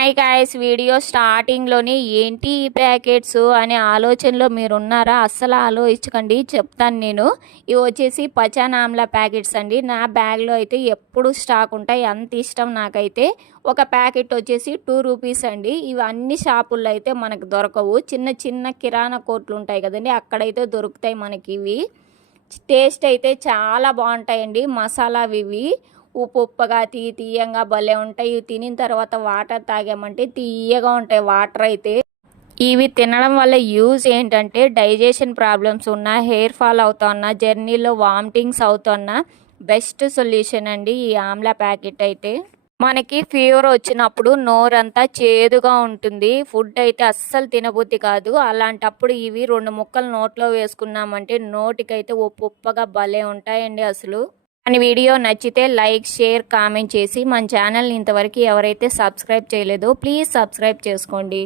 Hi guys, video స్టార్టింగ్లోనే ఏంటి ఈ ప్యాకెట్స్ అనే ఆలోచనలో మీరున్నారా? అస్సలు ఆలోచించకండి, చెప్తాను నేను. ఇవి వచ్చేసి పచాన్ ఆమ్లా ప్యాకెట్స్ అండి. నా బ్యాగ్లో అయితే ఎప్పుడు స్టాక్ ఉంటాయి, అంత ఇష్టం నాకైతే. ఒక ప్యాకెట్ వచ్చేసి 2 రూపీస్ అండి. ఇవి అన్ని షాపుల్లో అయితే మనకు దొరకవు. చిన్న చిన్న కిరాణా కోట్లు ఉంటాయి కదండి, అక్కడైతే దొరుకుతాయి మనకి ఇవి. టేస్ట్ అయితే చాలా బాగుంటాయండి. మసాలా ఇవి ఉప్పుగా తీయంగా భలే ఉంటాయి. ఇవి తినిన తర్వాత వాటర్ తాగామంటే తీయగా ఉంటాయి వాటర్ అయితే. ఇవి తినడం వల్ల యూజ్ ఏంటంటే డైజెషన్ ప్రాబ్లమ్స్ ఉన్నా, హెయిర్ ఫాల్ అవుతున్నా, జర్నీలో వామిటింగ్స్ అవుతున్నా బెస్ట్ సొల్యూషన్ అండి ఈ ఆమ్లా ప్యాకెట్ అయితే. మనకి ఫీవర్ వచ్చినప్పుడు నోరంతా చేదుగా ఉంటుంది, ఫుడ్ అయితే అస్సలు తినబుద్ధి కాదు. అలాంటప్పుడు ఇవి 2 ముక్కలు నోట్లో వేసుకున్నామంటే నోటికైతే ఉప్పుగా భలే ఉంటాయండి అసలు. మన వీడియో నచ్చితే లైక్, షేర్, కామెంట్ చేసి మన ఛానల్ని ఇంతవరకు ఎవరైతే సబ్స్క్రైబ్ చేయలేదో ప్లీజ్ సబ్స్క్రైబ్ చేసుకోండి.